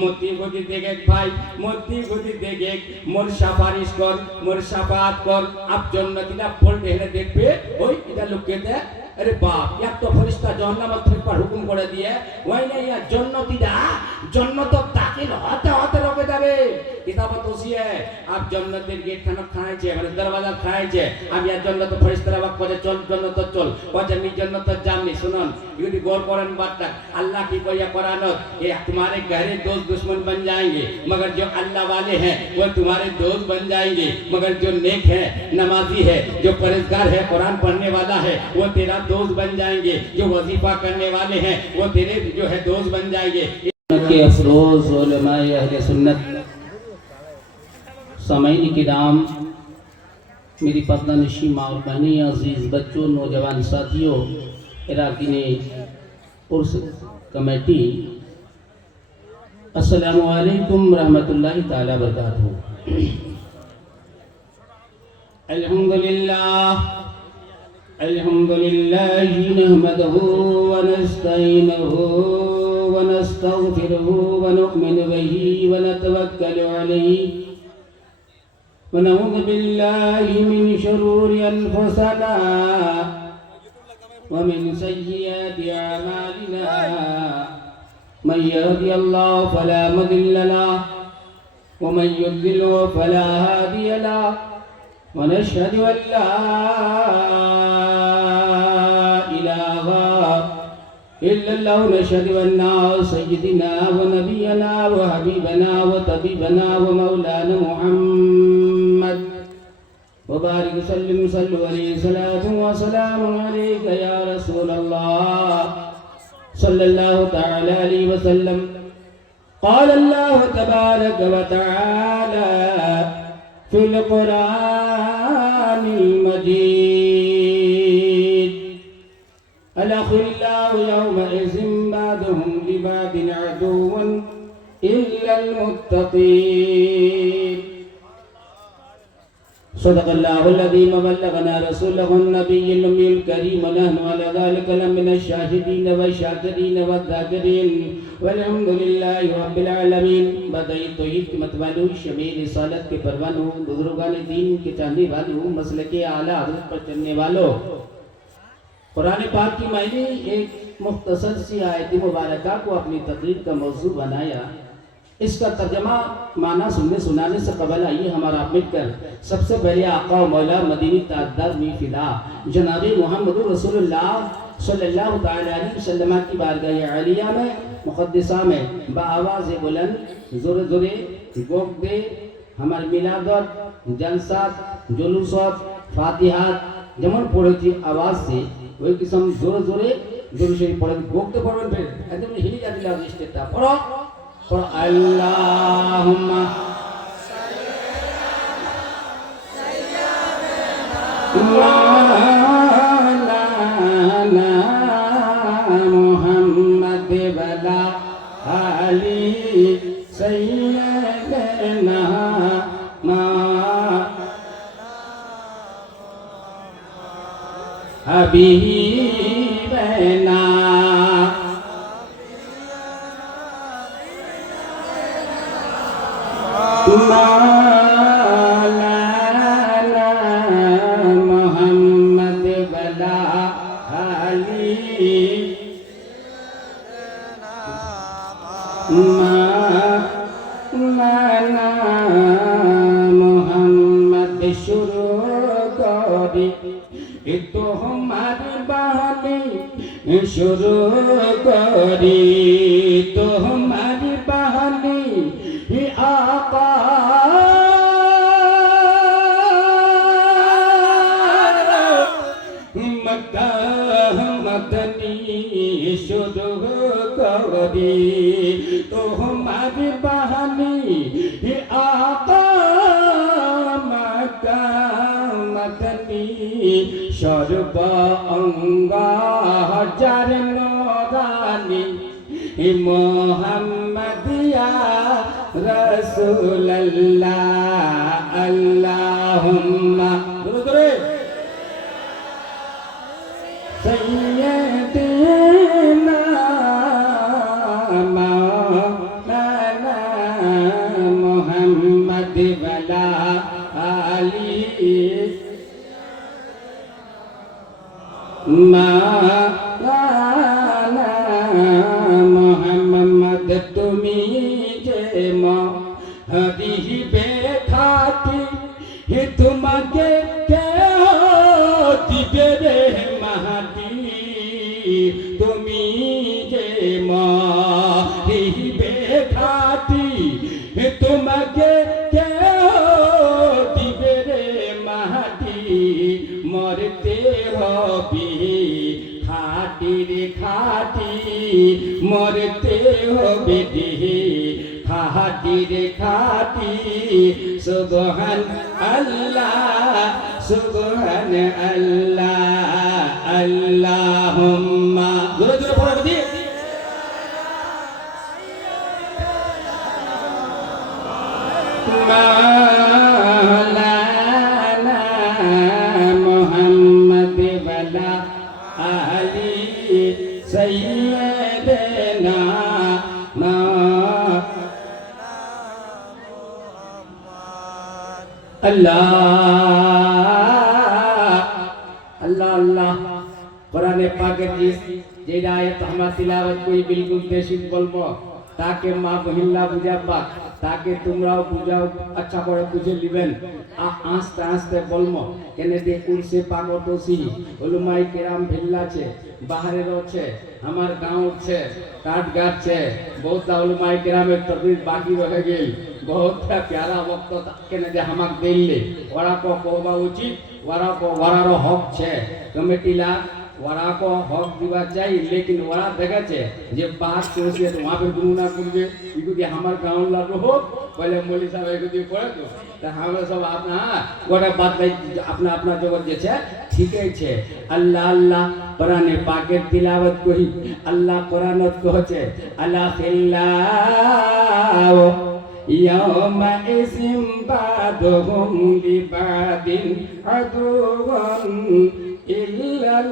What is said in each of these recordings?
মতি গতি দেখে ভাই মতি গতি দেখে মোর সাফারিশ কর মোর সাফাত কর আপ জান্নাতিনা বলতে হেলে দেখবে ওই এটা লোককে দে अरे बाप एक तो फरिश्ता जहन्नम থেকে पर হুকুম করে দিয়ে ওই না ইয়া জান্নাতীরা জান্নাত দাখিল হতে হতে রোকে যাবে কিতাবত ওসি है आप जन्नत के गेट खाना खाए छे মানে দরওয়াজা খাए छे अब या जन्नत फरिश्तारा बाक করে চল जन्नत চল কজে নি जन्नत जामनी सुनन यदि गौर करें बात तक अल्लाह की कोई कुरानत ये तुम्हारे गहरे दोस्त दुश्मन बन जाएंगे मगर जो अल्लाह वाले हैं वो तुम्हारे दोस्त बन जाएंगे मगर जो नेक है नमाजी है जो परहेजगार है कुरान पढ़ने वाला है वो तेरा दोस्त बन जाएंगे जो वजीफा करने वाले हैं वो तेरे जो है दोस्त बन जाएंगे के अफरोज उलमाए अहले सुन्नत सामईन किराम मेरी पर्दानशी माँ और बहनी अजीज बच्चों नौजवान साथियों इराकीने उर्स कमेटी अस्सलामु अलैकुम रहमतुल्लाहि ताला बरकातहू अल्हम्दुलिल्लाह नहमदुहु व नस्तईनुहु व नस्तगफिरुहु व नु'मिनु बिही व नतवक्कलु अलैहि व नऊज़ु बिल्लाहि मिन शुरूरि अनफुसिना व मिन सय्यिआति अमालिना मन यहदिहिल्लाहु फला मुदिल्ल लहु व मन युद्लिलहु फला हादिय लहु ونشهد أن لا إله إلا الله ونشهد أن سيدنا ونبينا وحبيبنا وطبيبنا ومولانا محمد وبارك وسلم صلوا عليه صلاة وسلام عليك يا رسول الله صلى الله تعالى عليه وسلم قال الله تبارك وتعالى في القرآن المجيد الأخلاء يومئذ بعضهم لبعض عدو إلا المتقين صدق الله العظيم وبلغنا رسوله النبي الأمي الكريم ونحن على ذلك لمن الشاهدين والشاكرين والذاكرين والحمد لله رب العالمين बधाई तौहीद की मतवालों शमीर रिसालत के परवानों बुजुर्गान दीन के चाहने वालों मसले के आला हज़रत पर चलने वालों कुरान पाक की मैंने एक मुख्तसर सी आयत मुबारका को अपनी तकरीर का मौजू बनाया इसका तर्जमा माना सुनने सुनाने से कबल आइए हमारा मिलकर सबसे पहले आका मौला मदीनी ताजदार में फिदा जनाब मोहम्मद रसूलुल्लाह सल्लल्लाहु अलैहि वसल्लम की बारगाह आलिया में मुक़द्दसा में बाआवाज़ बुलंद ज़ोरे ज़ोरे गोग दे हमारे मिलादत जलसात जुलूसत फातिहात যেমন পড়েছি आवाज से वही किस्म जोरे जोरे जोर से पढ़े गोगते पढ़বেন फिर একদম হিলি যাবে লাগবে স্টেটটা পড়ো পড়ো আল্লাহুম্মা সাল্লি मुहम्मद वला आली सय्यदना मा हबीबना मौलाना मुहम्मद वला आली मौलाना मुहम्मद शुरू करी तो हमारी बहानी शुरू करी तो हमारी बहानी आका मक्का मदनी शुरू करी तो हमारी बहानी आका मक्का मदनी सर्व अंगा हजार नूरानी मोहम्मदिया रसूलल्लाह अल्लाहुम्मा सय्यदना मौलाना মাওলানা মুহাম্মদ তুমি যে মহদি বেখাতি হে তোমাকে কে দিবে রে মাটি তুমি যে মহদি বেখাতি হে তোমাকে কে দিবে রে মাটি মরতে হবে খাটি রে খাটি মরতে হবে দেহে খাটি রে খাটি সুবহান আল্লাহ সুবহান আল্লাহ আল্লাহুম্মা জোরে জোরে পড়ো দি মাওলানা মুহাম্মদ ওয়ালা আলি সাইয়্যিদিনা अल्लाह अल्लाह अल्लाह कुरान पाक की जेड़ा आयत हमरा तिलावत कोई बिल्कुल बेसिक बोलबो ताके मा बहिल्ला बुझाबा ताके তোমরাও বুঝাও আচ্ছা করে বুঝে নেবেন আস্তে আস্তে বলমো কেনে দে কুলসে পাগতসি ওলমাই কেরাম ভিল্লাছে বাহারে রছে আমার গাঁও আছে কাট গাছে বহুত ওলমাই কেরামের তকরির বাকি রয়ে গেল बहुत प्यारा वक्त केने जे हमाक दिल्ली वरा को कहबा उचित वरा को वरारो हक छे कमिटीला वरा को हक दिबा चाहिए लेकिन वरा देखेছে যে বাস করেছে তো वहां पे गुना করবে যদি আমার গাঁও লাগো पहले मौलवी साहब एक दिन पढ़े तो हम सब अपना गोटा बात अपना अपना जगत जे छे ठीके छे अल्लाह अल्लाह कुरान पाकेर तिलावत कही अल्लाह कुरानत कहছে अला फिल्लाह यामा इसिम बादहुम लिबादिन अदुवन इल्लल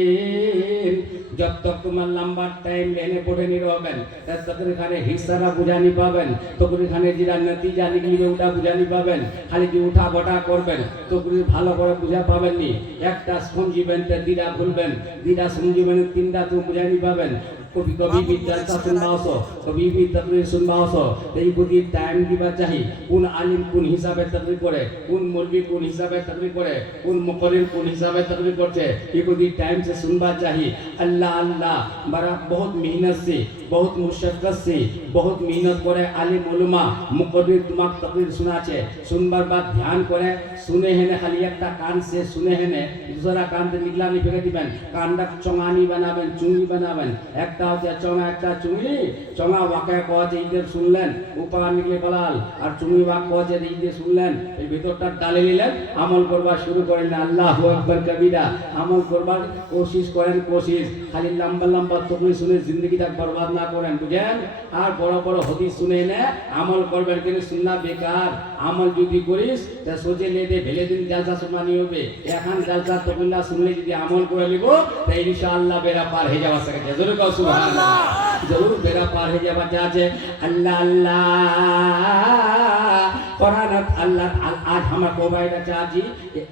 मुत्तकीन जब तक तुम्हार लंबा टाइम लेने पढ़े नहीं रहोगे तब तक खाने हिस्सा बुझा नहीं पाबेन तो खाने जिरा नतीजा निकलिए उठा बुझा नहीं पाबेन खाली जो उठा बटा करबेन तो ভালো করে বুঝা পাবেন নি একটা শুনজিবেন তে দিরা ভুলবেন দিরা শুনজিবেন তিনটা তো বুঝা नहीं पाबेन कभी कभी भी जलसा सुनबाओ कभी भी तकरीर सुनबाओ तो बुद्धि टाइम दिबा चाहिए कौन आलिम कौन हिसाबे तकरीर करे कौन मौलवी कौन हिसाबे तकरीर करे कौन मुकर्रिर कौन हिसाबे तकरीर करছে ये बुद्धि टाइम से सुनबा चाहिए अल्लाह अल्लाह बड़ा बहुत मेहनत से बहुत मुशक्कत से बहुत मेहनत करे आलिम उलमा मुकर्रिर तुम्हाक तकरीर सुनाছে सुनবার बाद ध्यान करे सुने हेने खाली একটা কান से सुने हेने दूसरा कान से निकला नहीं फेंके दिবেন কানটা চঙানি বানাবেন চুঙ্গি বানাবেন একটা হচ্ছে চঙা একটা চুঙ্গি চঙা ওয়াকে কওয়াছে ঈদের শুনলেন উপহার নিকলে বলাল আর চুঙ্গি ওয়াক কওয়াছে ঈদে শুনলেন এই ভিতরটা ডালে নিলেন আমল করবা শুরু করেন আল্লাহু আকবার কবিরা আমল করবার কোশিশ করেন কোশিশ খালি লম্বা লম্বা তকরির শুনে জিন্দেগিটা বরবাদ না করেন বুঝেন আর বড় বড় হাদিস শুনে নে আমল করবেন কিন্তু সুন্নাহ বেকার আমল যদি করিস তা সোজে লেদে ভেলে দিন জালসা শুনানি হবে এখন জালসা তকরিলা শুনলে যদি আমল করে নিব তাই ইনশাআল্লাহ বেরা পার হয়ে যাওয়া সকে জরুর কও সুবহানাল্লাহ जरूर बेरा पार है जाबा चाचे अल्लाह अल्लाह कुरानत अल्लाह आज हमार कोबाइडा चाची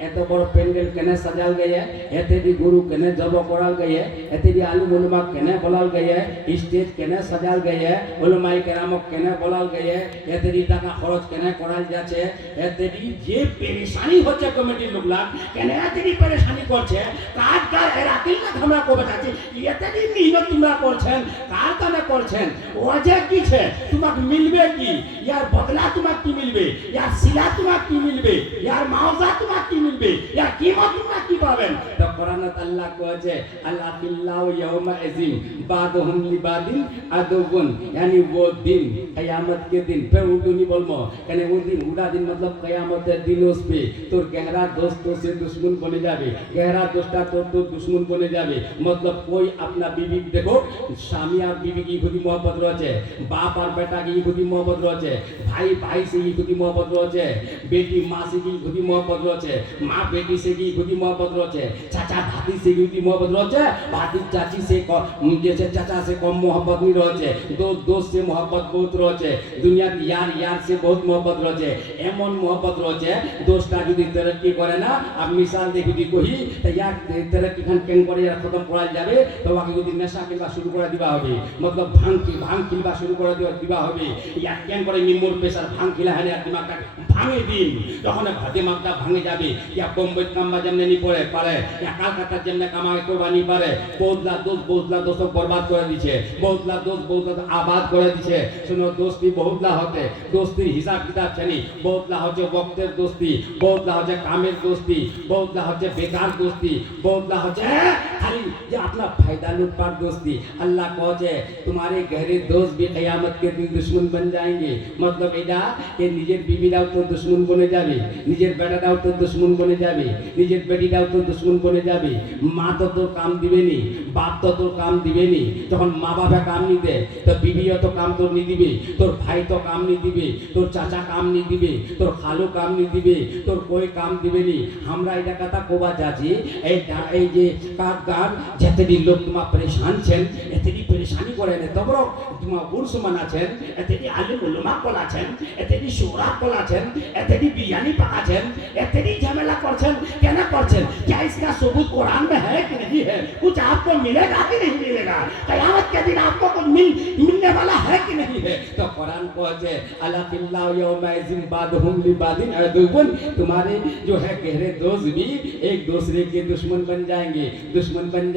एत बड़ पेंडल केने सजाल गए एते भी गुरु केने जब कराल गए एते भी आलू उलमा केने बोलाल गए स्टेज केने सजाल गए उलमाई केराम केने बोलाल गए एते भी टाका खरच केने कराल जाचे एते भी जे परेशानी होचे कमिटी लोगला केने एते भी परेशानी करছে কাজ কার রাতিল না আমরা কবে চাচ্ছি এতে भी मेहनत তোমরা করছেন কার কানে করছেন ওজে কি ছে তোমাকে মিলবে কি यार বদলা তোমাকে কি মিলবে यार সিলা তোমাকে কি মিলবে यार মাওজা তোমাকে কি মিলবে यार কিমত তোমাকে কি পাবেন তো কোরআনত আল্লাহ কইছে আল্লাহ বিল্লাহ ইয়াউমা ইজিন বাদহুম লিবাদিন আদুবুন यानी वो दिन कयामत के दिन फिर उर्दू नहीं बोलमो यानी वो दिन उड़ा दिन मतलब कयामत के दिन उस पे तो गहरा दोस्तों से दुश्मन बने जावे गहरा दोस्ता तो दुश्मन बने जावे मतलब कोई अपना बीवी देखो स्वामी और बीवी की খুদি मोहब्बत রয়েছে, बाप और बेटा की खुदी मोहब्बत রয়েছে, भाई भाई से की खुदी मोहब्बत রয়েছে, बेटी माँ से की खुदी मोहब्बत রয়েছে, माँ बेटी से की खुदी मोहब्बत রয়েছে, चाचा भाती से की खुदी मोहब्बत রয়েছে, भाती चाची से जैसे चाचा से कम मोहब्बत नहीं রয়েছে, दोस्त दोस्त से मोहब्बत बहुत রয়েছে, दुनिया यार यार से बहुत मोहब्बत রয়েছে, এমন मोहब्बत রয়েছে দোষটা যদি तरक्की করে না आप मिसाल দেখি দি কহি তা ইয়ার तरक्की খান কেন করে ইয়ার খতম করা যাবে তো ওকে যদি নেশা কিংবা শুরু করে দিবা হবে मतलब ভাঙ কিংবা শুরু করে দিবা হবে ইয়ার কেন করে নিমোর প্রেসার ভাঙ খিলা হলে আর দিমাগটা ভাঙে দিন যখন দিমাগটা ভাঙে যাবে ইয়া বোম্বে কামবা যেমনি নি পড়ে পারে ইয়া কলকাতার যেমনি কামাই করবানি পারে বহুতলা দোষ বরবাদ করে দিছে বহুতলা দোষ আবাদ করে দিছে শুনো দোস্তি বহুতলা হতে দোস্তির হিসাব কিতাব জানি বহুতলা হচ্ছে বক্তের দোস্তি বহুতলা হচ্ছে কামের দোস্তি বহুতলা হচ্ছে বেকার दोस्ती बहुतला হচ্ছে खाली ये अपना फायदा लूटपाट दोस्ती अल्लाह कहे तुम्हारे गहरे दोस्त भी क़यामत के दिन दुश्मन बन जाएंगे मतलब এটা যে নিজের বিবিরাও তো দুশমন বনে যাবে নিজের বেটাটাও তো দুশমন বনে যাবে নিজের বেটিটাও তো দুশমন বনে যাবে মা তো তোর কাম দিবেনি বাপ তো তোর কাম দিবেনি যখন মা বাবা কাম নি দে তো বিবিও তো কাম তোর নি দিবে তোর ভাই তো কাম নি দিবে তোর চাচা কাম নি দিবে তোর খালু কাম নি দিবে তোর कोई কাম দিবেনি আমরা এটা কথা কোবা যাচ্ছি এই যে কাকগার যেতেদি লোক তোমা পরেশান ছেন এতেদি পরেশানি করে না তবর তোমা বুরসমান আছেন এতেদি আলিম উলামা কল আছেন এতেদি শুরা কল আছেন এতেদি বিরিয়ানি পাকাছেন এতেদি ঝামেলা করছেন কেন করছেন क्या इसका सबूत कुरान में है कि नहीं है कुछ आपको मिलेगा कि नहीं मिलेगा क़यामत के दिन आपको कुछ मिलने वाला है कि नहीं है तो कुरान कहते अला बिल्लाह यौमइज़िन बादहुम लिबादिन अदुवन तुम्हारे जो है गहरे दोस्त भी एक दूसरे के दुश्मन बन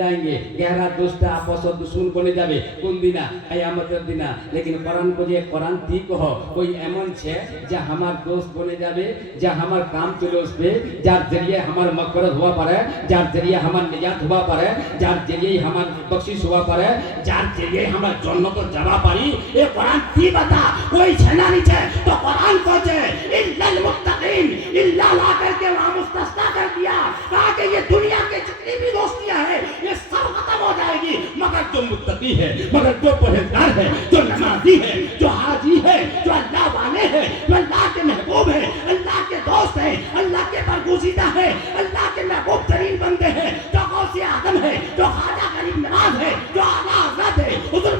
जाएंगे गहरा दोस्त आपस में दुश्मन बने जावे কোন দিনা কিয়ামতের দিনা लेकिन कुरान को जे कुरान दी कहो कोई एमन छे जे हमार दोस्त बने जावे जे हमार काम चले उसपे जार जरिए हमार मगफरत हुआ पारे जार जरिए हमार निजात हुआ पारे जार जरिए हमार बख्शिश हुआ पारे जार जरिए हमार जन्नत जावा पारी ये कुरान दी बता कोई छना नहीं छे तो कुरान को छे इल्लल मुत्तकीन इल्ला ला करके वहां मुस्तस्ना कर दिया कहा कि ये दुनिया के जितनी भी दोस्तियां है ये सब खत्म हो जाएगी मगर जो मुत्तकी है मगर जो परहेजगार है जो नमाजी है जो हाजी है जो अल्लाह वाले है जो अल्लाह के महबूब है अल्लाह के दोस्त है अल्लाह के बरगुज़ीदा है अल्लाह के महबूब तरीन बंदे हैं जो गौसे आदम है जो ख्वाजा गरीब नवाज है जो आला हज़रत है हुज़ूर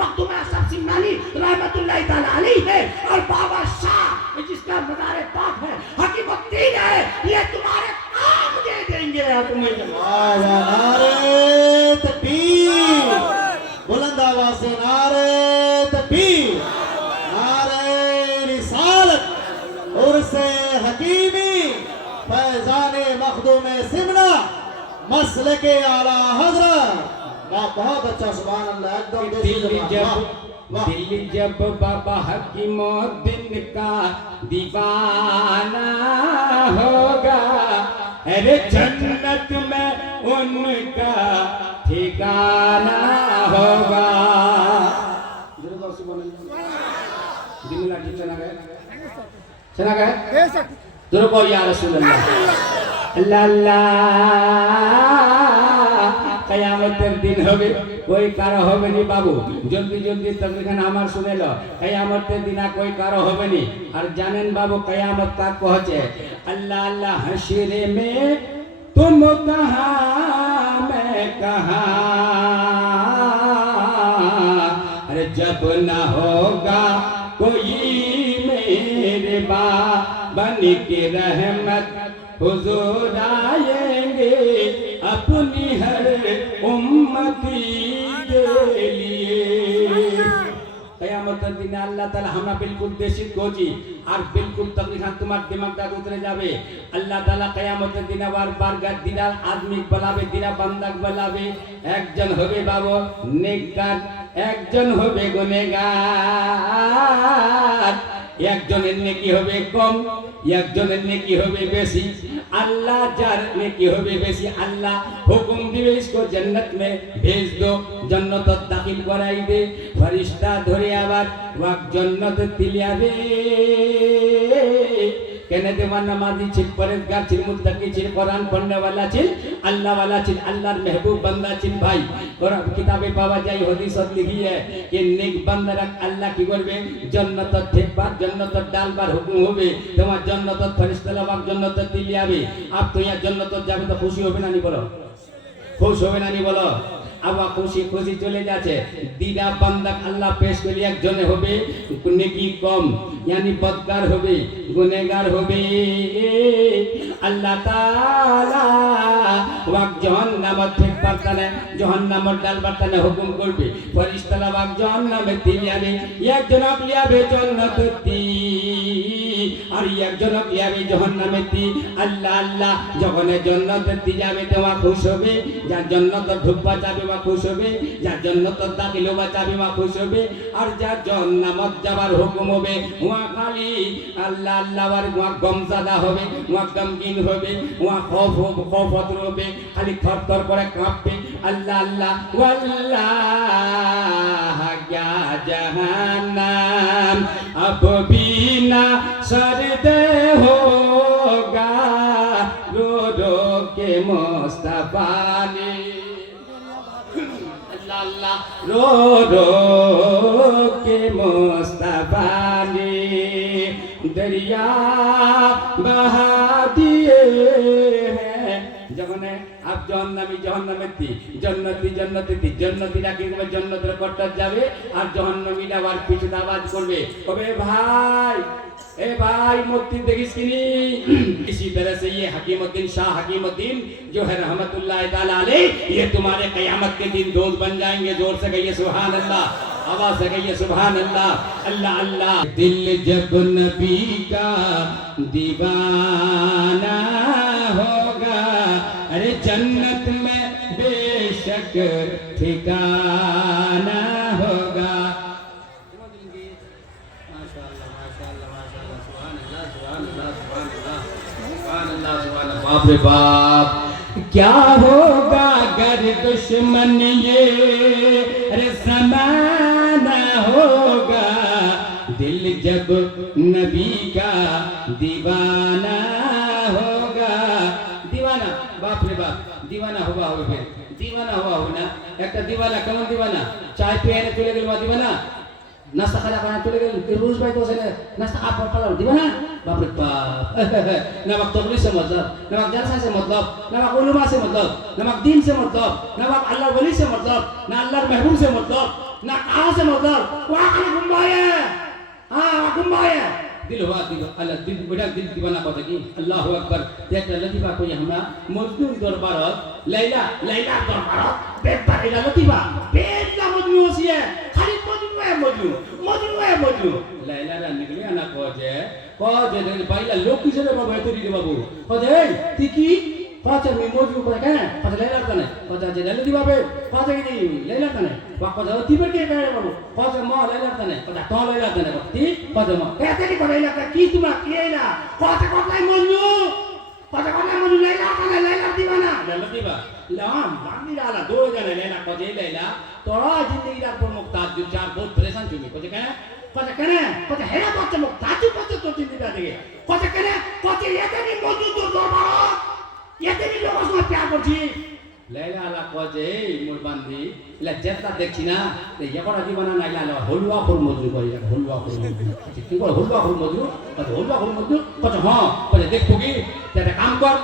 मखदूम अशरफ सिमनानी रहमतुल्लाह तआला अलैह है और बाबा शाह जिसका मज़ार पाक है हकीकतुद्दीन है ये तुम्हारे काम दे देंगे तुम्हें नारे तकबीर बुलंद आवाज से नारे तकबीर नारे रिसालत उर्से हकीमी फैजाने मखदूम सिमना मसलके आला हजरत बहुत अच्छा सुभान अल्लाह एकदम दिल्ली जब बाबा हकीमुद्दीन का दीवाना होगा अरे जन्नत में उनका ठिकाना होगा सुना गए जरूर को या रसूल अल्लाह কিয়ামতের দিন হবে कोई कारो होबे नी बाबू जल्दी जल्दी तकरीखान हमार सुने लो कियामतेर दिन कोई कारो होबे नी और जानेन बाबू कियामत तक पहुंचे अल्लाह अल्लाह हशरे में तुम कहां मैं कहां अरे जब ना होगा कोई मेरे बन के रहमत हुजूर आएंगे अपनी हर उम्मती के लिए कियामतेर दिन अल्लाह ताला हमरा बिल्कुल देशित कोची और बिल्कुल तकरीखान तुम्हार दिमागटा उतरे जावे अल्लाह ताला कियामतेर दिन बार दिनार आदमी बलावे दिना बंदा बलावे एकजन होबे बाबू नेककार एकजन होबे गुनेहगार একজনের নেকি হবে কম একজনের নেকি হবে বেশি अल्लाह जार नेकी होबे बेसी अल्लाह हुकुम दिबे इसको जन्नत में भेज दो जन्नत दाखिल कराई दे फरिश्ता धरे आबार वाक जन्नत तिलियाबे कहने दीवाना नमाजी छिल परहेजगार छिल मुत्तकी छिल कुरान पढ़ने वाला छिल अल्लाह वाला छिल अल्लाहर महबूब बंदा छिल भाई और किताबे पावा जाय हदीसत लिखी है कि नेक बंदारा अल्लाह की करबे जन्नतत ठेकबार जन्नतत डालबार हुकुम होबे তোমার জান্নাতত ফেরেশতারা পাক জান্নাতত দিলে যাবে আপ তো ইয়া জান্নাতত যাবে তো খুশি হবে না নি বলো খুশ হবে না নি বলো আবার খুশি খুশি চলে যাচ্ছে দিদা বান্দা আল্লাহ পেশ করি একজনে হবে নেকি কম यानी बदकार হবে গুনাহগার হবে আল্লাহ তাআলা ওয়াক জাহান্নামত ফেকবার তানে জাহান্নামত ডালবার তানে হুকুম করবে ফেরেশতারা ওয়াক জাহান্নামে দিয়াবে একজন লিয়াবে জান্নাততি আর একজন লিয়াবে জাহান্নামেতি আল্লাহ আল্লাহ যখন জান্নাততি যাবে তোমরা খুশ হবে যার জান্নাত ঢুকবা যাবে বা খুশ হবে যার জান্নাত দাখিল হবা যাবে বা খুশ হবে আর যার জাহান্নামত যাবার হুকুম হবে ওয়া খালি আল্লাহ আল্লাহ আর ওয়া গমজাদা হবে ওয়া গমগিন হবে ওয়া খৌফত হবে খালি থরথর করে কাঁপবে আল্লাহ আল্লাহ ওয়াল্লাহ ইয়া জাহান্নাম अब भी ना सरदे होगा रो रो के मुस्तफा ने अल्लाह अल्लाह रो रो के मुस्तफा ने दरिया बहा दिए हैं जगने आप জাহান্নামী জাহান্নামেতি জান্নাতি জান্নাতেতি জান্নাতীরা কি করবে জান্নাতের কট্টার যাবে আর জাহান্নামীরা আবার পিছে আওয়াজ করবে কবে ভাই ए भाई मोती देखिस कि नहीं इसी तरह से ये हकीमुद्दीन शाह हकीमुद्दीन जो है रहमतुल्लाह ताला अलैह ये तुम्हारे कयामत के दिन दोस्त बन जाएंगे जोर से कहिए सुभान अल्लाह आवाज से कहिए सुभान अल्लाह अल्लाह अल्लाह दिल जब नबी का दीवाना होगा अरे जन्नत में बेशक ठिकाना होगा बाप रे बाप क्या होगा अगर दुश्मन ये अरे ज़माना होगा दिल जब नबी का दीवाना होगा दीवाना बाप रे बाप दीवाना हुआ हो फिर दीवाना हुआ हो ना एक दीवाना कौन दीवाना चाय पिए चले गए दीवाना नाश्ता खाना खाना चले गए रोज भाई तो से नाश्ता खा पड़ा दीवाना बाप रे बाप नमक तबलीग से मतलब नमक जलसा से मतलब नमक उलमा से मतलब नमक दीन से मतलब नमक अल्लाह वली से मतलब ना अल्लाह महबूब से मतलब ना कहाँ से मतलब वहाँ खाली गुम्बाए हाँ गुम्बाए दिल हुआ दिल अल्लाह दिल बेटा दिल दीवाना कहता कि अल्लाह अकबर देख लतीफा कोई हमरा मजनू दरबार लैला लैला दरबार बेटा इला लतीफा बेटा मजनू होसी है खाली मजनू है मजनू लैला रा निकले आना कहे पाइला लोक किसे बाबू एत दिदे बाबू कहे तिकी पाचा मी मजनू करे केन पाचा लैला कने पाचा जे लैला दिबाबे पाचा कि लैला कने वा पाचा तिबर के करे बाबू पाचा म लैला कने पाचा तो लैला कने ती पाचा म कहते नि करे लैला की तुमा केला पाचा कोलाई मजनू पाचा कोलाई मजनू लैला कने लैला दीवाना लैला दिबा लाम बांदी डाला दो जने लैला कहे लैला तोरा जिंदगी दा पर मुक्ताज जो चार बहुत परेशान चुमी कहे केन कहे केन कहे हेरा बच्चा मुक्ताज बच्चा तो जिंदगी दा देगे कहे केन कहे येते नि मजनू तो दरबार येते नि लोग से प्यार करछि लैला आला कहे मोर बांदी ला जेता देखछि ना ते यकड़ा दीवाना नाइला ला हलवा खोल मजनू कहि हलवा खोल मजनू की कर हलवा खोल मजनू कहे हलवा खोल मजनू कहे हां कहे देखोगी तेरा काम कर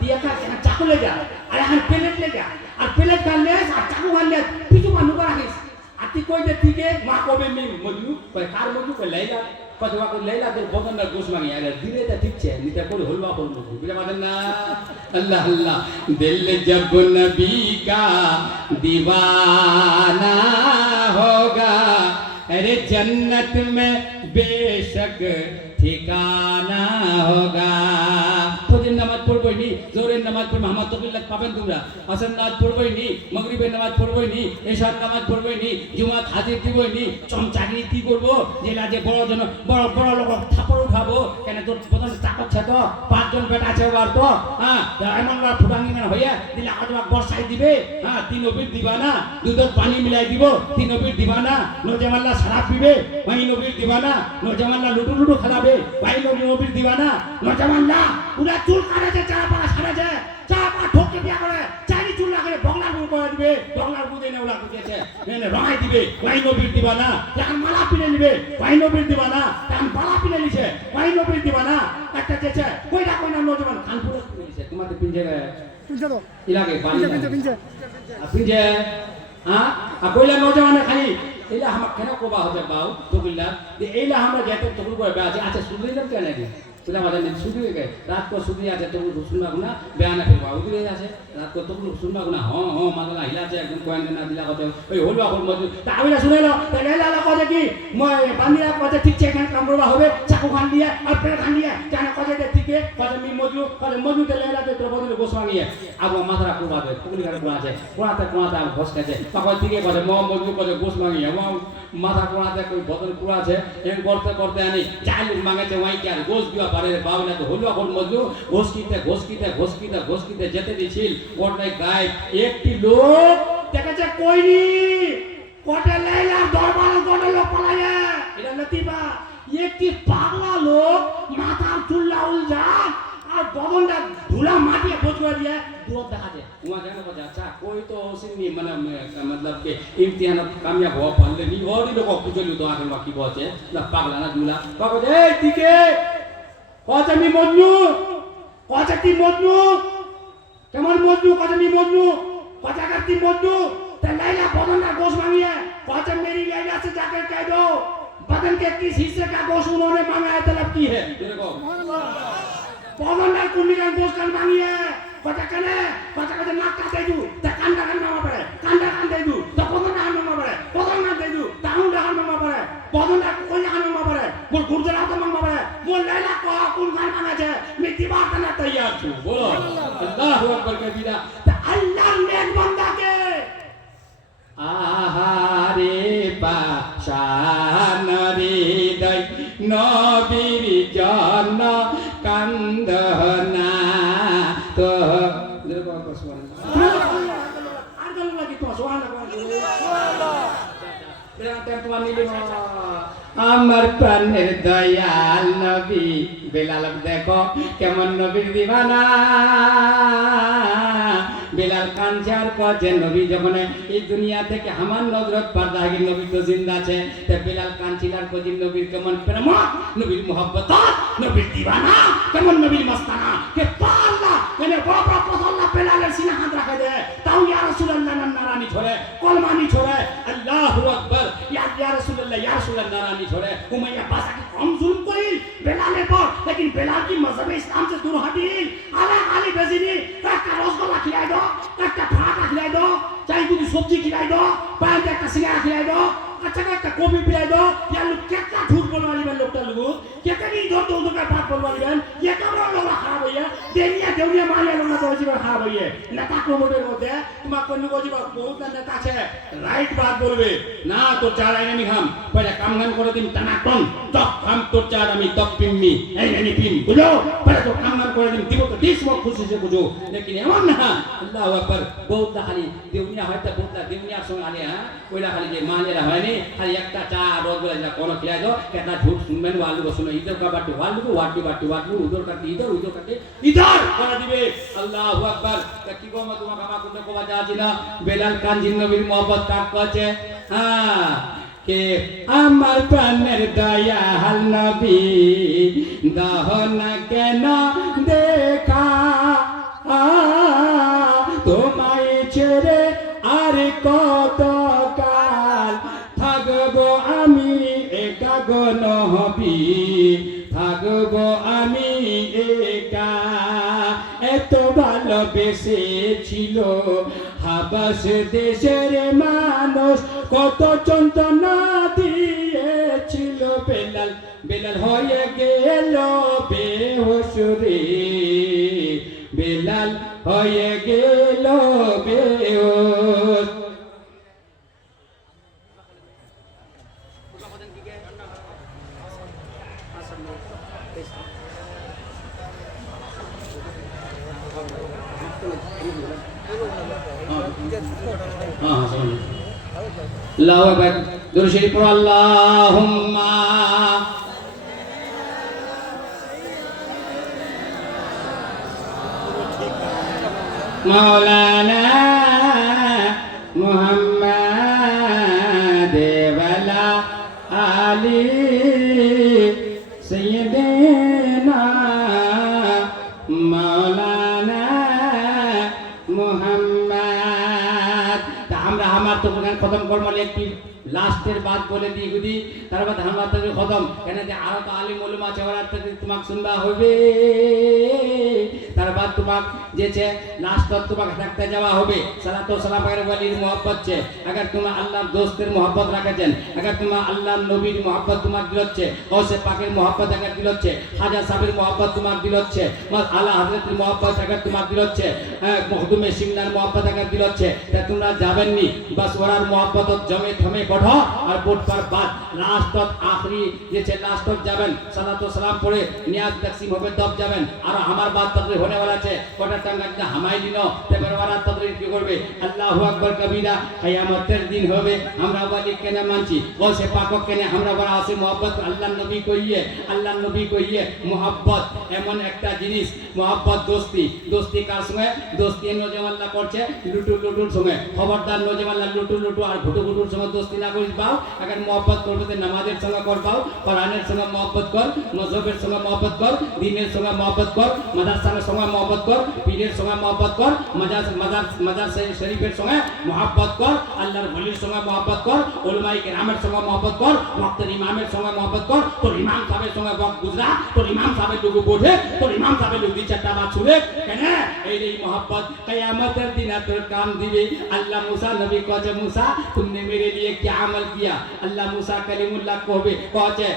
तिया का चाकू ले जा अरे हम प्लेट ले जा और प्लेट का ले और चाकू का ले पिछु मानु का राखिस आती कोई दे ठीक है मां को में मजनू कोई कार मजनू कोई लैला कथवा को लैला तो बदन ना दोष मांगी अगर धीरे तो ठीक छे नहीं तो कोई हलवा खोल मजनू बुझा बात ना अल्लाह अल्लाह दिल जब नबी का दीवाना होगा अरे जन्नत में बेशक ठिकाना होगा फजर नामाज पढ़बई नी जोहरेर नामाज पढ़बई मोहम्मद तौफिक पाবেন তোমরা আসর নামাজ পড়বই নি মাগরিবের নামাজ পড়বই নি এশার নামাজ পড়বই নি জুমাত হাজির দিবই নি চমচাগিরি কি করব জেলা যে বড় জন বড় বড় লোক থাপড় উঠাবো কেন তোর বদন চাকর ছে তো পাঁচজন বেটা আছে ওর তো হ্যাঁ এমন ফুটাঙ্গি মানে হইয়া দিলে আজবা বর্ষাই দিবে হ্যাঁ তিন নবীর দিবানা দুধের পানি মিলাই দিব তিন নবীর দিবানা নজমাল্লা শরাব পিবে ওই নবীর দিবানা নজমাল্লা লুটু লুটু খাবে দিবে ভাই নবীর দিবানা নজমান না পুরা চুল কাটেছে চা পাড়া ছাড়েছে চা পা ঠোককে বিয়া করে চারি চুল না করে বগলার বউ করে দিবে বগলার বউ দেনে ওলা কুচেছে এনে রঙাই দিবে ভাই নবীর দিবানা এখন মালা পিনে নিবে ভাই নবীর দিবানা এখন মালা পিনে নিছে ভাই নবীর দিবানা একটা যেছে কইরা নজমান কানপুরে নিছে তোমাদের পিঞ্জে পিঞ্জে দাও ইলাকে পানি পিঞ্জে পিঞ্জে হ্যাঁ আর কইলা নজমানে খালি এইলা আমার কেন কোবা হতে পাও তো কইলা যে এইলা আমরা যেতে তকুল করে বেআছে আচ্ছা সুদরি না কেন নাকি তুলা আমাদের সুদরি কে রাত কো সুদরি আছে তো শুনবা না বেয়ানা ফেলবা উদরি আছে রাত কো তকুল শুনবা না হ হ মাগলা হিলাছে একদম কোয়েন না দিলা কত ওই হলবা হল মজু তা আমি শুনেলো তাই এইলা কজে কি মই বান্দিরা কজে ঠিক আছে এখানে কাম করবা হবে চাকু খান দিয়ে আর পেট খান দিয়ে কেন কজে তে ঠিকে কজে মি মজু তে লেলা তে দ্রৌপদী গোস্বামী আবু মাথা কোবা দে কুলি কার কোয়া আছে কোয়াতে ঘষ খাচ্ছে তখন থেকে কজে মজু কজে গোস্বামী মাথা কোড়াতে কই বদল কুড়াছে এম করতে করতে আনি চাইল মাঙেছে ওই কি আর গোস দিবা পারে বাউলা তো হলুয়া হল মজু ঘষকিতে যেতে দিছিল ওটাই গায় একটি লোক দেখেছে কইনি কোটে লাইলা দরবার কোটে লোক পালায়া এটা লতিফা একটি পাগলা লোক মাথার চুল লাউল যা আর বদনটা ধুলা মাটিয়ে বজুয়া দিয়ে दूर দেখা যায় ওয়া জানো কথা আচ্ছা कोई तो सिन्नी मतलब के इम्तिहान कामयाब हो पाले नहीं और ही लोग कुचलु तो आके बाकी बचे ना पागला ना दूला बाबा ए दिके কথা মি মজনু কথা কি মজনু কেমন মজনু কথা মি মজনু কথা কি মজনু তে লাইলা बदन गोश मांगी है কথা मेरी लैला से जाकर कह दो बदन के किस हिस्से का गोश उन्होंने मांगा है तलब की है देखो बदन का कुंडी का गोश कर मांगी है কথা কানে নাক কাটে দু তা কান্দা মামা পড়ে কান্দা কান্দে দু তা বদন না মামা পড়ে বদন না দে দু তা হুন না মামা পড়ে বদন না কই না মামা পড়ে বল গুরজা না মামা পড়ে বল লাইলা কো কোন গান মানাছে আমি দিবাতা না তৈয়ার ছু বলো আল্লাহু আকবার কবিরা তা আল্লাহর নেক বান্দাকে আহারে পাশান রে দই নবীর জন্য কান্দনা তো আমার প্রাণের দয়াল নবী বেলাল দেখো কেমন নবীর দিবানা বেলাল কানচার কজে নবী যখন এই দুনিয়া থেকে আমার নজরত পর্দা আগে নবী তো জিন্দা আছে তে বেলাল কানচিলার কজি নবীর কেমন প্রেম নবীর মোহব্বত নবীর দিবানা কেমন নবীর মস্তানা কে পাল্লা মানে বাবা পছল্লা বেলালের সিনা হাত রাখে দে তাও ইয়া রাসূলুল্লাহ নারানি ছড়ে কলমানি ছড়ে আল্লাহু আকবার ইয়া রাসূলুল্লাহ নারানি ছড়ে উমাইয়া পাসা কি কম জুলুম করিল বেলালের পর लेकिन बेलाल की मजहब इस्लाम से दूर हटिल आला खाली बेजिनी একটা রসগোল্লা খিলাই দাও একটা ফাটা খিলাই দাও চাই তুমি সবজি খিলাই দাও পাঁচ একটা সিঙ্গারা খিলাই দাও अच्छा একটা কপি পিলাই দাও या लोग कितना झूठ बोलवाली बन लोग लोग कितनी इधर तो उधर का बात बोलवाली बन ये कमरा लोग खराब है देनिया माले लोग तो जीवन खराब है नेता को मोटे होते তোমার কোন को जीवन बहुत नेता আছে রাইট বাত বলবে না তো চার আইনে নি খাম পরে কাম গান করে দিন টানাটন তক খাম তো চার আমি তক পিম্মি এই পিম বুঝো পরে তো কাম গান করে দিন দিব তো 30 মত খুশি সে বুঝো लेकिन এমন না আল্লাহু আকবার বহুত খালি দেউনিয়া হয়তো বহুত দেউনিয়ার সঙ্গে আলে হ্যাঁ ওইলা খালি যে মানেরা হয়নি খালি একটা চা রোজবেলা যা কোন খিলাই দাও কেটা ঝুট শুনবেন ওয়ালু को सुनो इधर का बाटी वालू को वाटी उधर काटी इधर করে দিবে আল্লাহু আকবার কি গো মা তোমার বাবা কোন को বাজা আছে না বেলাল খান জিন নবীর mohabbat কাট করছে হ্যাঁ কে আমার প্রাণের দয়াল নবী দহনা কেন দেখা তোমায় ছেড়ে আর কত কাল থাকবো আমি একা গো নবী থাকবো আমি একা এত ভালোবেসেছিল হাবাস দেশের মানুষ কত যন্ত্রণা দিয়েছিল বেলাল হয়ে গেল বেহুশ রে বেলাল হয়ে গেল বেহুশ আল্লাহু আকবার দুরূদ শরীফ পড়ো আল্লাহুম্মা मौलाना मोहम्मद वाला आली सैयदना मौलाना मोहम्मद। তা আমরা আমার তো গান খতম করবো একটি লাস্টের বাদ বলে দিই গুদি তারপর আমরা তো খতম কেন যে আরো তো আলিম উলামা আছে ওরা তো তোমাকে শুনবা হবে তারপর তোমাক যে છે লাস্ট তক তোমাক রাখতে যাওয়া হবে সালাত ও সালাম এর ওয়ালির मोहब्बत છે अगर तुम আল্লাহর দোস্তের मोहब्बत রাখেছেন अगर तुम আল্লাহর নবীর मोहब्बत তোমার দিল হচ্ছে গৌসে পাকের मोहब्बत अगर দিল হচ্ছে খাজা সাহেবের मोहब्बत তোমার দিল হচ্ছে আলা হযরতের मोहब्बत अगर তোমার দিল হচ্ছে মখদুমে সিংলার मोहब्बत अगर দিল হচ্ছে তা তোমরা যাবেননি बस ওরার मोहब्बत জমে থমে পড়ো আর বোট পার বাদ লাস্ট তক আখরি যে છે লাস্ট তক যাবেন সালাত ও সালাম পড়ে নিয়াজ তাকসিম হবে তব যাবেন আর আমার বাদ তকরির होने वाला আছে কোটা টাঙ্গা হামাই দিনো তেবার ওরা তকরির কি করবে আল্লাহু আকবার কবিরা কিয়ামতের দিন হবে আমরা ওয়ালি কেন মানছি গৌসে পাক কেন আমরা বড় আছে मोहब्बत আল্লাহর নবী কইয়ে मोहब्बत এমন একটা জিনিস मोहब्बत দোস্তি কার সঙ্গে দোস্তি নজওয়াল্লাহ করছে লুটুর সঙ্গে খবরদার নজওয়াল্লাহ লুটু আর ঘুটুর সঙ্গে দোস্তি না করিস পাও अगर मोहब्बत করবে তো নামাজের সঙ্গে কর পাও কোরআনের সঙ্গে मोहब्बत কর মযহবের সঙ্গে मोहब्बत কর দ্বীনের সঙ্গে मोहब्बत কর মাদ্রাসার সঙ্গে मोहब्बत কর পীরের সঙ্গে मोहब्बत কর মাজার শরীফের সঙ্গে मोहब्बत কর আল্লাহর ওলির সঙ্গে मोहब्बत কর উলামায়ে কেরামের সঙ্গে मोहब्बत কর ওয়াক্তের ইমামের সঙ্গে मोहब्बत কর তোর ইমাম সাহেবের সঙ্গে ওয়াক্ত গুজরা তোর ইমাম সাহেবের লোগো বোঝে তোর ইমাম সাহেবের লোগি চারটা বাত শুনে কেন এই मोहब्बत কিয়ামতের দিন তোর কাম দিবে আল্লাহ মুসা নবী কহে মুসা तुमने मेरे लिए क्या अमल किया अल्लाह मूसा कलीमुल्लाह कहबे कहे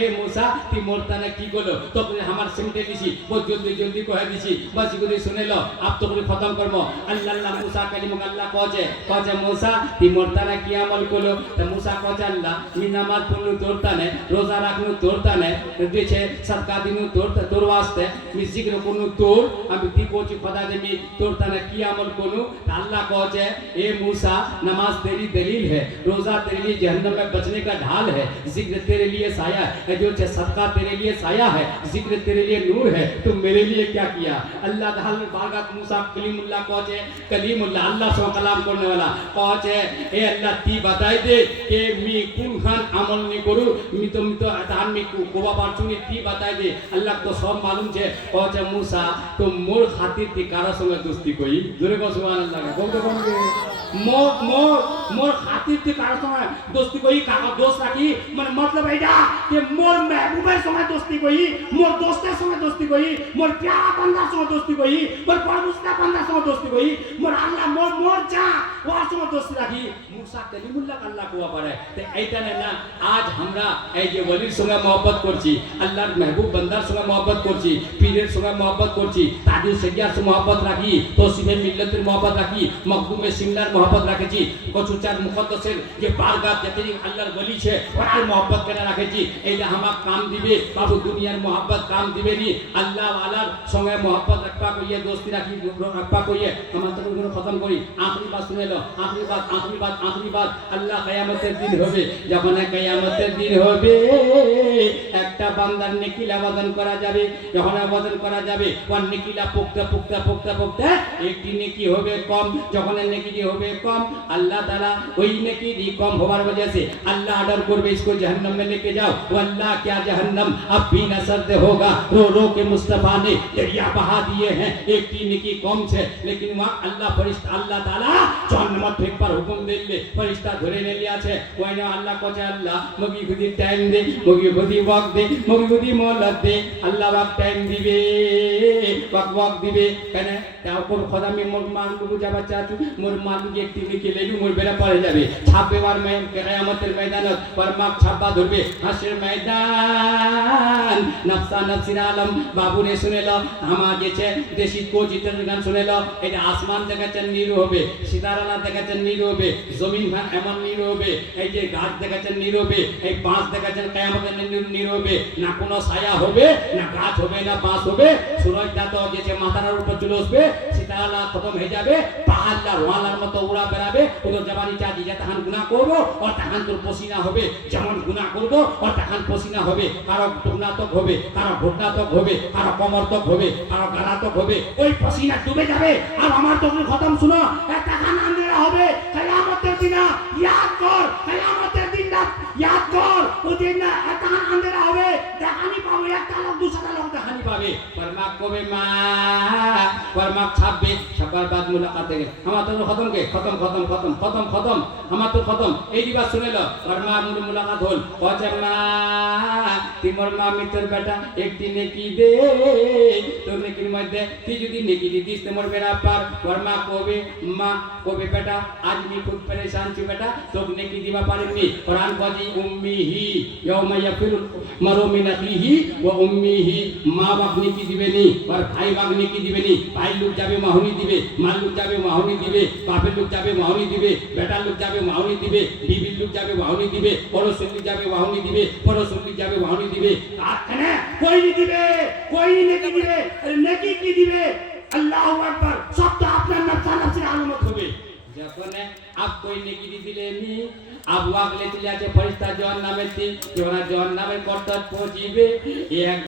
ए मूसा ती मोरताने की गलो तो हमार सिमटे दिसी बहुत जल्दी कहे दिसी बस गुदी सुने लो अब तो खत्म करबो अल्लाह मूसा कलीमुल्लाह कहे मूसा ती मोरताने की अमल कलो तो मूसा कहे अल्लाह मी नमाज पढ़नु तोरताने रोजा राखनु तोरताने देछे सदका दिनु तोर वास्ते मी जिक्र करनु तोर আমি কি করছি খোদা দে मी तोरताने की अमल करू अल्लाह कहे ए मूसा नमाज तेरी दलील है रोजा तेरे लिए जहन्नम में बचने का ढाल है जिक्र तेरे लिए साया है जो सदका तेरे लिए साया है जिक्र तेरे लिए नूर है तुम मेरे लिए क्या किया अल्लाह ताला बारगात मूसा कलीमुल्लाह कहे कलीमुल्लाह अल्लाह से कलाम करने वाला कहे ए अल्लाह ती बताई दे कि मी कुन खान अमल नहीं करू मी तो तान मी कोबा पारछुनी ती बताई दे अल्लाह तो सब मालूम छे कहे मूसा तो मोर खातिर ती कारा संगे दोस्ती कोई जोरे को सुभान अल्लाह बोलते कोनगे मोर खातिर ती कारा संगे दोस्ती कोई काका दोस्त राखी মানে मतलब এইটা যে মোর महबूबের সঙ্গে दोस्ती कोई मोर दोस्तेর সঙ্গে दोस्ती कोई मोर प्यारा बंदाর সঙ্গে दोस्ती कोई मोर परमुस्ता बंदार সঙ্গে दोस्ती कोई मोर আল্লাহ মোর যা ওর সঙ্গে दोस्ती রাখি মুসা কলিমুল্লাহ আল্লাহ কোয়া পারে তো এইটা না আজ আমরা এই যে ওলির সঙ্গে मोहब्बत করছি আল্লাহর महबूब बंदाর সঙ্গে मोहब्बत করছি পীরের সঙ্গে मोहब्बत করছি তাদের সঙ্গে मोहब्बत রাখি তৌসিফে মিল্লাতের मोहब्बत রাখি মখদুমে সিমলার मोहब्बत রাখেছি কচুচার মুকদ্দাসের যে বারগাত যেতে আল্লাহর ওলি છે ওর मोहब्बत কেন রাখেছি এইটা আমার কাম দিবে বাবু দুনিয়ার मोहब्बत কাম দিবে নি আল্লাহ ওয়ালার সঙ্গে मोहब्बत রাখবা কইয়ে দোস্তি রাখবা কইয়ে আমরা তো কোনো খতম করি আখরি বাত শুনে লো আখরি বাত আল্লাহ কিয়ামতের দিন হবে যখন কিয়ামতের দিন হবে একটা বান্দার নেকি আবেদন করা যাবে যখন আবেদন করা যাবে ওর নেকিলা পোক্তা একটি নেকি হবে কম যখন নেকি হবে কম अल्लाह ताला वही नेकी दी कम होने की वजह से अल्लाह ऑर्डर करबे इसको जहन्नम में लेके जाओ वल्लाह क्या जहन्नम अब भी न सर्द होगा रो के मुस्तफा ने दरिया बहा दिए हैं एक की नेकी कम से लेकिन वहां अल्लाह फरिश्ता अल्लाह ताला जहन्नम फेंक पर हुक्म दे ले फरिश्ता धरे ने लिया छे कोई ना अल्लाह को छे अल्लाह मगी खुदी टाइम दे मगी खुदी वक्त दे मगी खुदी मोहलत दे अल्लाह वक्त टाइम दिबे वक्त दिबे कने ताও কোন খোদা মে মোর মানলু যাবা চাচু মোর মানলু একটি নেকি লেলু মোর বেলা পড়ে যাবে ছাপবে বার মে কিয়ামতের ময়দানত পরমাক ছাপা ধরবে হাসের ময়দান নফসা নফসির আলম বাবু রে শুনেলো আমার যেছে দেশি কো জিতের গান শুনেলো এটা আসমান দেখাচ্ছেন নীরু হবে সিতারালা দেখাচ্ছেন নীরু হবে জমিন ভান এমন নীরু হবে এই যে গাছ দেখাচ্ছেন নীরু হবে এই বাঁশ দেখাচ্ছেন কিয়ামতের নীরু হবে না কোনো ছায়া হবে না গাছ হবে না বাঁশ হবে সূরজ দাঁত যেছে মাথার উপর চলে আসবে সিতারা খতম হয়ে যাবে পাহাড়টা রোয়ালার মতো উড়া বেড়াবে ওদের জবানি চাজি যে তাহান গুণা করবো আর তাহান তোর পসিনা হবে যেমন গুণা করবো আর তাহান পসিনা হবে কারো টুকনাতক হবে কারো ঘটনাতক হবে কারো কমরতক হবে কারো গালাতক হবে ওই পসিনা ডুবে যাবে আর আমার তো খতম শুনো তাহান আন্দেরা হবে কিয়ামতের দিন ইয়াদ কর কিয়ামতের দিন ইয়াদ কর ওদিন না তাহান আন্দেরা হবে দেখানি পাবে একটা লোক দুসরা লোক দেখানি পাবে পরমা কবে মা পরমা ছাপবে ছাপার বাদ মুলাকাত হবে আমার তো খতম কে খতম খতম খতম খতম খতম আমার তো খতম এই দিবা শুনে লো পরমা মুলাকাত হল ওয়াজামা তিমর মা মিত্র বেটা একটি নেকি দে তোর নেকির মধ্যে তুই যদি নেকি দিস তোমার বেড়া পার পরমা কবে মা কবে বেটা আজ মি খুব পরেশান ছি বেটা তোক নেকি দিবা পারেননি কোরআন বাজি উম্মিহি ইয়াউমা ইয়াফিরুল মারু মিন আখিহি ওয়া উম্মিহি মা বাপ নেকি দিবেনি আর ভাই বাপ নেকি দিবেনি ভাই লোক যাবে মাহুনি দিবে মা লোক যাবে মাহুনি দিবে বাপের লোক যাবে মাহুনি দিবে বেটার লোক যাবে মাহুনি দিবে বিবির লোক যাবে মাহুনি দিবে পরশুর লোক যাবে মাহুনি দিবে পরশুর লোক যাবে মাহুনি দিবে কানে कोई नहीं दिबे कोई नहीं दिबे नेकी की दिबे अल्लाहु अकबर सब तो अपना नफ्सा नफ्सी आलमत होबे যখন আপ कोई नेकी দিলেনি আব ওয়াগলে চলে আছে ফেরেশতা জাহান্নামে তি জাহান্নামে কর্তত পৌঁছিবে এক